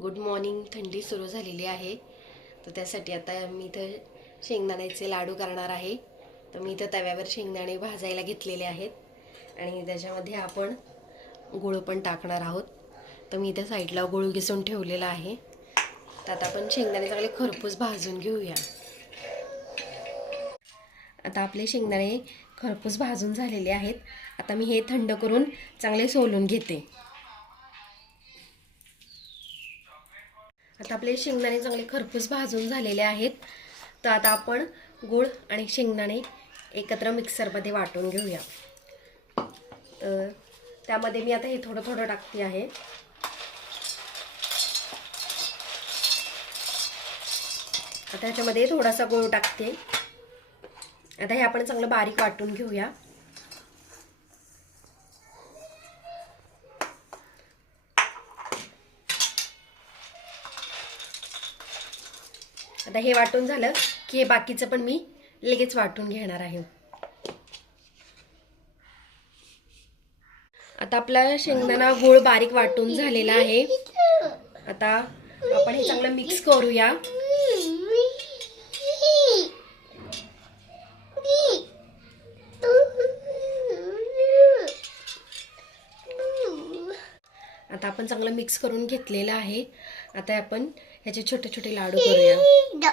Good morning. थंडी सुरू झालेली आहे, तर त्यासाठी आता मी इथं शेंगदाण्याचे लाडू करणार आहे. तर मी इथं तव्यावर शेंगदाणे भाजायला घेतलेले आहेत आणि त्याच्यामध्ये आपण गूळ पण टाकणार आहोत. तर मी इथं साईडला गूळ घिसून ठेवलेला आहे. तर आता आपण शेंगदाणे चांगले खरपूस भाजून घेऊया. आता आपले शेंगदाणे खरपूस भाजून झालेले आहेत. आता मी हे थंड करून चांगले सोलून घेते. आता आपले शेंगदाणे चांगले खरपूस भाजून झालेले आहेत. तर आता आपण गूळ आणि शेंगदाणे एकत्र मिक्सरमध्ये वाटून घेऊया. तर त्यामध्ये मी आता हे थोडं थोडं टाकते आहे. आता ह्याच्यामध्ये थोडासा गूळ टाकते. आता हे आपण चांगलं बारीक वाटून घेऊया. आता हे वाटून झालं की हे बाकीचं पण मी लगेच वाटून घेणार आहे. आता आपला शेंगदाणा गूळ बारीक वाटून झालेला आहे. आता आपण हे चांगलं मिक्स करूया. आता आपण चांगलं मिक्स करून घेतलेलं आहे. आता आपण ह्याचे छोटे छोटे लाडू करूया.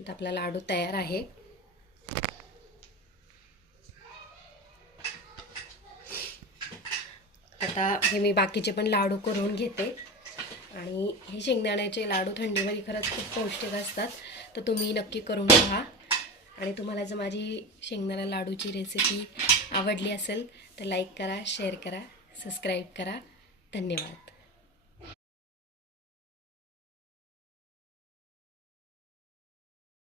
आता आपला लाडू तयार आहे. आता हे मी बाकीचे पण लाडू करून घेते. आणि हे शेंगदाण्याचे लाडू थंडीमध्ये खरंच खूप पौष्टिक असतात. तर तुम्ही नक्की करून पहा. आणि तुम्हाला जर माझी शेंगदाणा लाडूची रेसिपी आवडली असेल तर लाईक करा, शेअर करा, सबस्क्राईब करा. धन्यवाद.